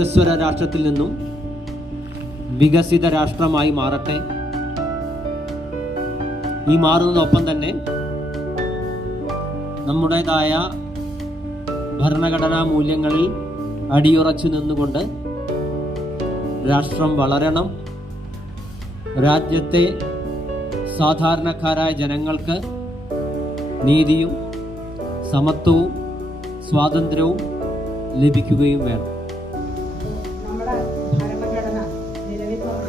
അഗ്രസ്വര രാഷ്ട്രത്തിൽ നിന്നും വികസിത രാഷ്ട്രമായി മാറട്ടെ. ഈ മാറുന്നതൊപ്പം തന്നെ നമ്മുടേതായ ഭരണഘടനാ മൂല്യങ്ങളിൽ അടിയുറച്ചു നിന്നുകൊണ്ട് രാഷ്ട്രം വളരണം. രാജ്യത്തെ സാധാരണക്കാരായ ജനങ്ങൾക്ക് നീതിയും സമത്വവും സ്വാതന്ത്ര്യവും ലഭിക്കുകയും വേണം. നമ്മുടെ ഭരണഘടന നിലവിൽ വന്ന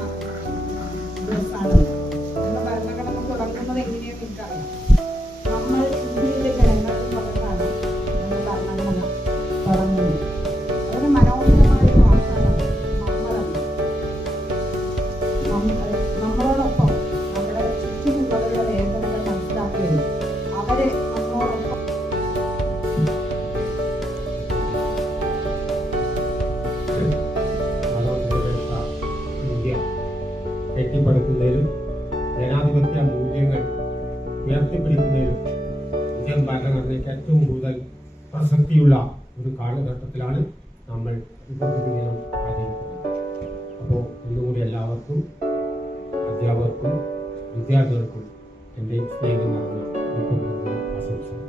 ഭരണഘടന തുടങ്ങുന്നത് എങ്ങനെയെന്ന് എനിക്കറിയാം. നമ്മൾ ഇന്ത്യയിലെ ജനങ്ങൾ പറഞ്ഞാണ് നമ്മൾ ഭരണഘടന തുടങ്ങുന്നത്. അതൊരു മനോഹരമായ ഒരു വാക്കാണ്. നമ്മളോടൊപ്പം നമ്മുടെ ചുറ്റുമുള്ളവരുടെ വേദനകൾ മനസ്സിലാക്കിയത് അവരെ നമ്മളോടൊപ്പം കെട്ടിപ്പടുക്കുന്നതിലും ജനാധിപത്യ മൂല്യങ്ങൾ ഉയർത്തിപ്പിടിക്കുന്നതിലും ഇന്ത്യൻ ഭരണഘടനയ്ക്ക് ഏറ്റവും കൂടുതൽ പ്രസക്തിയുള്ള ഒരു കാലഘട്ടത്തിലാണ് നമ്മൾ ദിനം ആചരിക്കുന്നത്. അപ്പോൾ ഇന്നുകൂടി എല്ലാവർക്കും, അധ്യാപകർക്കും വിദ്യാർത്ഥികൾക്കും എൻ്റെ സ്നേഹം നിറഞ്ഞ ആശംസകൾ.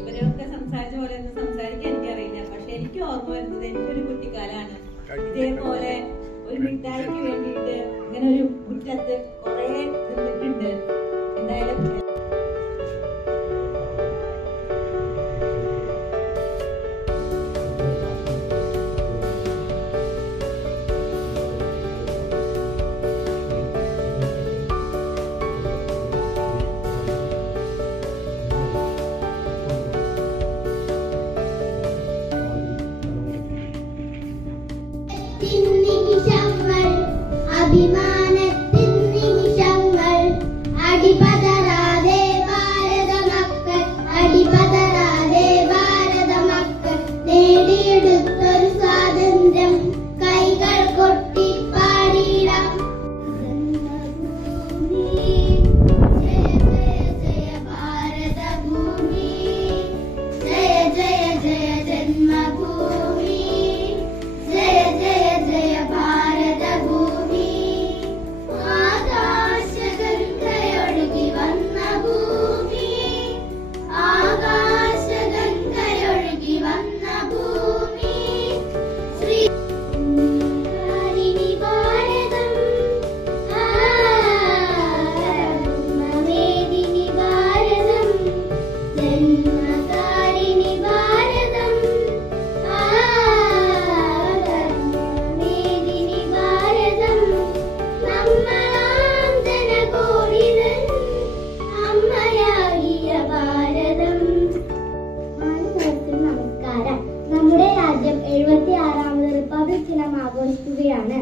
ഇവരൊക്കെ സംസാരിച്ച പോലെ ഒന്നും സംസാരിക്കാൻ എനിക്കറിയില്ല. പക്ഷെ എനിക്ക് ഓർമ്മ വരുന്നത് എനിക്കൊരു കുട്ടിക്കാലാണ്. ഇതേപോലെ ഒരു മിഠായിക്ക് വേണ്ടിയിട്ട് ഇങ്ങനെ ഒരു മുറ്റത്ത് കുറെ നിന്നിട്ടുണ്ട്. എന്തായാലും അഭിമാനത്തിൻ നിമിഷങ്ങൾ അടിപതരാതെ ഭാരത മക്കൾ, അടിപതരാതെ ഭാരത മക്കൾ നേടിയെടുത്തൊരു സ്വാതന്ത്ര്യം കൈകൾ കൊട്ടി പാടിടാം. ജയ ജയ ജയ ഭാരത ഭൂമി, ജയ ജയ ജയ ജന്മഭൂമി, ജയ ജയ ജയ ഭാരത ഭൂമി. ആകാശഗംഗയൊഴുകി വന്ന ഭൂമി, ആകാശഗംഗയൊഴുകി വന്ന ഭൂമി. ശ്രീകാരിണി ഭാരതം, ജന്മവേദിനി ഭാരതം, ജന്മകാരിണി ഭാരതം, ജന്മവേദിനി ഭാരതം. നമ്മളാം ജനകോടിതൻ അമ്മയാകിയ ഭാരതം. നമസ്കാരം. നമ്മുടെ രാജ്യം 76ാമത് റിപ്പബ്ലിക് ദിനം ആഘോഷിക്കുകയാണ്.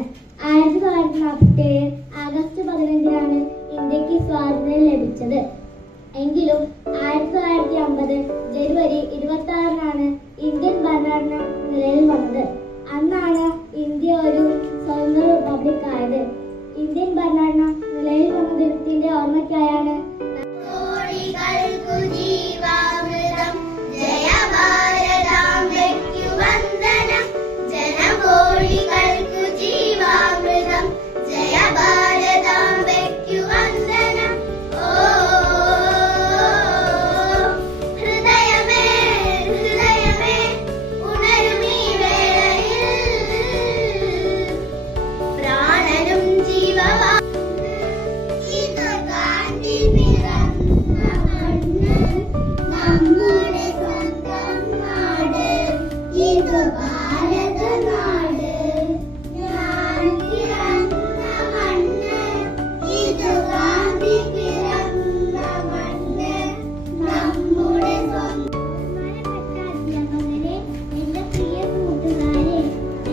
1947 ആഗസ്റ്റ് 15-നാണ് ഇന്ത്യക്ക് സ്വാതന്ത്ര്യം ലഭിച്ചത്. എങ്കിലും 1950 ജനുവരി 26-നാണ് ഇന്ത്യൻ ഭരണഘടന നിലവിൽ വന്നത്. അന്നാണ് ഇന്ത്യ ഒരു സ്വതന്ത്ര റിപ്പബ്ലിക് ആയത്. ഇന്ത്യൻ ഭരണഘടന നിലവിൽ വന്ന ദിനത്തിന്റെ ഓർമ്മയ്ക്കായാണ് ജീവാമൃതം ജയ ഭാരതാംബയ്ക്കു വന്ദനം, ജനകോടികൾക്കു ജീവാമൃതം ജയ ഭാരതാംബയ്ക്കു വന്ദനം. ഓ ഹൃദയമേ ഹൃദയമേ ഉണരുമീ വേളയിൽ, പ്രാണനും ജീവവാ ഇത് ഗാന്ധി പിറന്ന മണ്ണ്, നമ്മുടെ സ്വന്തം നാട്, ഇത് ഭാരതനാട്. ഞാൻ പിറന്ന മണ്ണ്, ഇത് ഗാന്ധി പിറന്ന മണ്ണ്, നമ്മുടെ സ്വന്തം. ബഹുമാനപ്പെട്ട അധ്യാപകരെ, എന്റെ പ്രിയ കൂട്ടുകാരെ,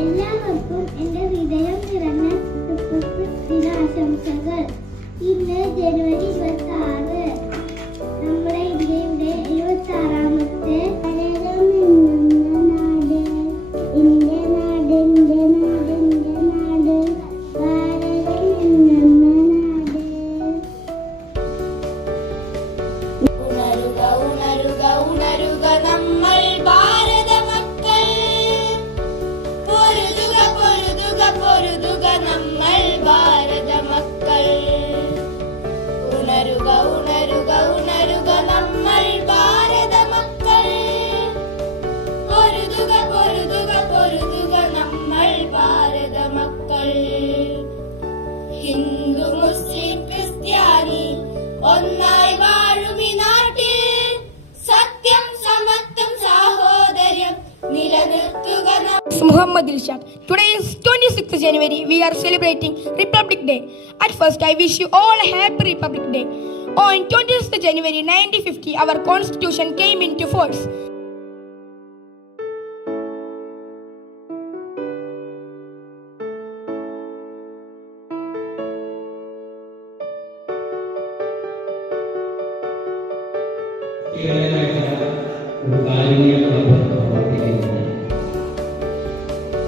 എല്ലാവർക്കും എന്റെ ഹൃദയം നിറഞ്ഞ ദിനാശംസകൾ. ഇന്ന് ജനുവരി 26, നമ്മുടെ ഇന്ത്യയുടെ 76ാമത്തെ ഭാരതം എന്ന നാട്, എന്റെ നാട്, എന്റെ നാട്, എന്റെ നാട്, ഭാരതം എന്ന നാട്. ഉണരുക ഉണരുക ഉണരുക നമ്മൾ ഭാരത മക്കൾ. ഹിന്ദു മുസ്ലിം ക്രിസ്ത്യാനി ഒന്നായി വാഴും ഈ നാട്ടിൽ സത്യം സമത്വം സാഹോദര്യം നിലനിർത്തുക. Muhammad Ilshad. Today is 26th January. We are celebrating Republic Day. At first, I wish you all a happy Republic Day. On 26th January 1950, our Constitution came into force.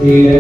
തീരെ